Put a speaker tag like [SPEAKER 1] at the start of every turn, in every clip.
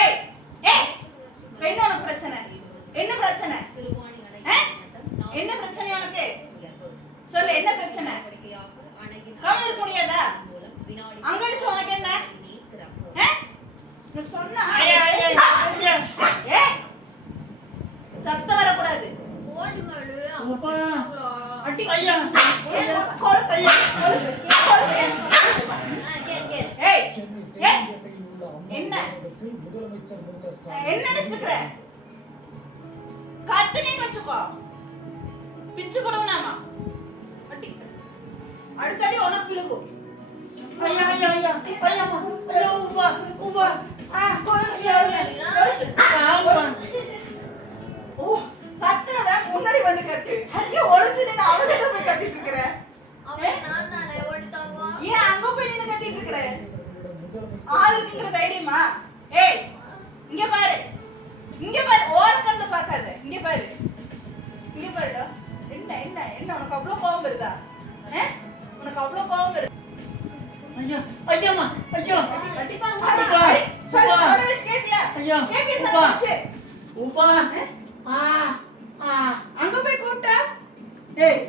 [SPEAKER 1] ஏய் ஏய் என்ன உனக்கு பிரச்சனை? என்ன பிரச்சனை? ஆ? என்ன பிரச்சனை உனக்கு? சொல்லு என்ன பிரச்சனை? கவனம் இருக்க முடியாதா அங்க அடிச்சு உனக்கு என்ன? சொன்னா? சத்தம் வரக்கூடாது.
[SPEAKER 2] அப்பா.
[SPEAKER 1] அடி.
[SPEAKER 2] ஐயா.
[SPEAKER 1] முதலமைச்சர் மு க ஸ்டாலின் என்ன நினைச்சிருக்கிற கத்துனேன்னு வச்சுக்கோ பிச்சு கொடுவனாமா அடுத்தடி உனக்கு பிழுகு.
[SPEAKER 2] ஐயா ஐயா ஐயா.
[SPEAKER 1] முன்னாடி வந்து கட்டு. அங்கே ஒளிச்சு நின்று போய் கட்டிட்டு இருக்கிற. ஏன் அங்க போய் நின்று கத்திட்டு இருக்கிற? ஆளுக்குங்கிற தைரியமா? ஏய் இங்க பாரு இங்க பாரு ஓர கண்ணு பார்க்காத இங்க பாரு இங்க பாருடா என்ன என்ன என்ன உனக்கு அவ்வளவு கோபம் வருதா? உனக்கு அவ்வளவு கோபம் வருது
[SPEAKER 2] ஐயா, ஐயாம்மா. ஐயா.
[SPEAKER 1] பாரு சொல்லு. சொல்ல வச்சு கேட்டியா
[SPEAKER 2] ஐயா.
[SPEAKER 1] கேட்டியா
[SPEAKER 2] அப்பா.
[SPEAKER 1] சொல்ல வச்சு
[SPEAKER 2] உப்பா. ஆ, ஆ.
[SPEAKER 1] அங்க போய் கூப்பிட்டா ஏய்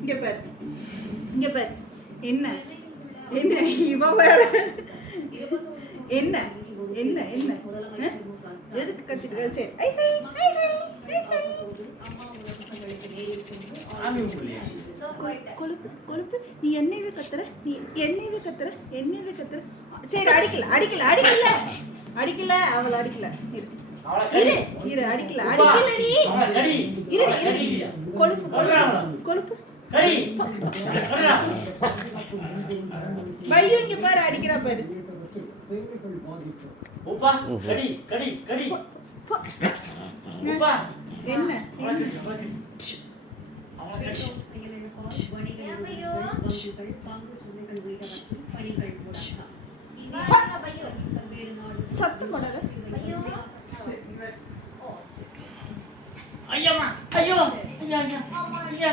[SPEAKER 1] இங்க பாரு இங்க பாரு என்ன என்ன இவ வேற என்ன என்ன என்ன? எதுக்கு கத்திட்டு? சரி. ஐ ஃபை ஐ ஃபை ஐ ஃபை கொழுப்பு கொழுப்பு. நீ என்னையவே கத்துற? நீ என்னையவே கத்துற? என்னையவே கத்துற? சரி அடிக்கல அடிக்கல அடிக்கல. அடிக்கல அவளை அடிக்கல. இரு.
[SPEAKER 2] அவளை
[SPEAKER 1] இரு. இரு அடிக்கல. அடிக்கலடி இருடி
[SPEAKER 2] கடிவியா?
[SPEAKER 1] கொழுப்பு. கொழுப்பு. பையன் இங்க பாரு அடிக்கிறா பாரு.
[SPEAKER 2] செய்திகள்
[SPEAKER 1] பாதிக்கும்
[SPEAKER 2] உப்பா
[SPEAKER 1] என்ன? சத்து
[SPEAKER 2] பண்ணது ஐயோ. ஐயா ஐயா. ஐயா.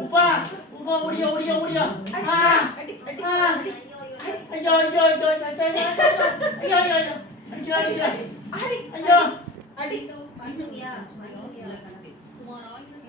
[SPEAKER 2] உப்பா உப்பா ஓடியா ஓடியா ஓடியா ஐயோ ஐயோ ஐயோ ஐயோ ஐயோ ஐயோ அடிக்கா அடிக்கா ஐயோ
[SPEAKER 1] அடி சுமாராக